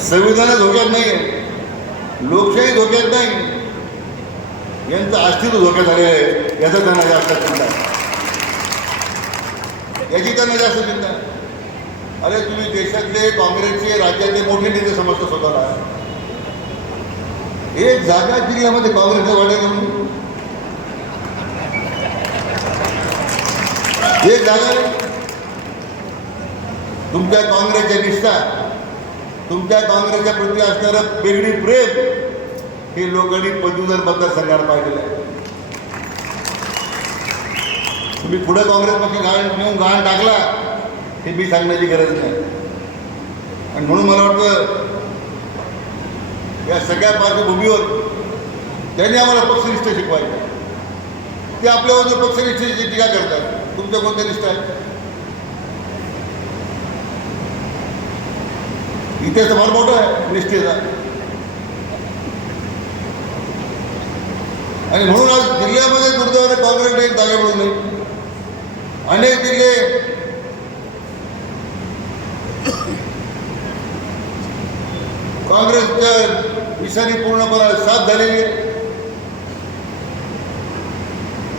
संविधान धोक्यात नाही. लोकशाही धोक्यात नाही. यांचं अस्तित्व धोक्यात आलेलं आहे. याचा त्यांना जास्त चिंता आहे. याची त्यांना जास्त चिंता अरे तुम्ही देशातले काँग्रेसचे राज्यातले मोठे नेते समजता स्वतःला. एक जागा जिल्ह्यामध्ये काँग्रेसला वाढेल म्हणून एक जागा तुमच्या काँग्रेसच्या निष्ठा तुमच्या काँग्रेसच्या प्रती असणारं वेगळी प्रेम हे लोकांनी पदवीधर मतदारसंघाला पाहिलेलं आहे. तुम्ही पुढे काँग्रेस पक्ष घाण नेऊन घाण टाकला हे मी सांगण्याची गरज नाही. आणि म्हणून मला वाटतं या सगळ्या पार्श्वभूमीवर त्यांनी आम्हाला पक्षनिष्ठ शिकवायचं. ते आपल्यावर पक्षनिष्ठेची टीका करतात. तुमच्या कोणत्या निष्ठा आहे इतिहास फार मोठा आहे निष्ठेचा आणि म्हणून आज जिल्ह्यामध्ये दुर्दैवाने काँग्रेसने एक जागा मिळून नाही अनेक जिल्हे काँग्रेसच्या विषारी पूर्णपणे साथ झालेली आहे.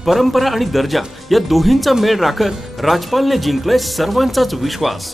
परंपरा आणि दर्जा या दोन्हींचा मेळ राखत राजपालने जिंकलाय सर्वांचाच विश्वास.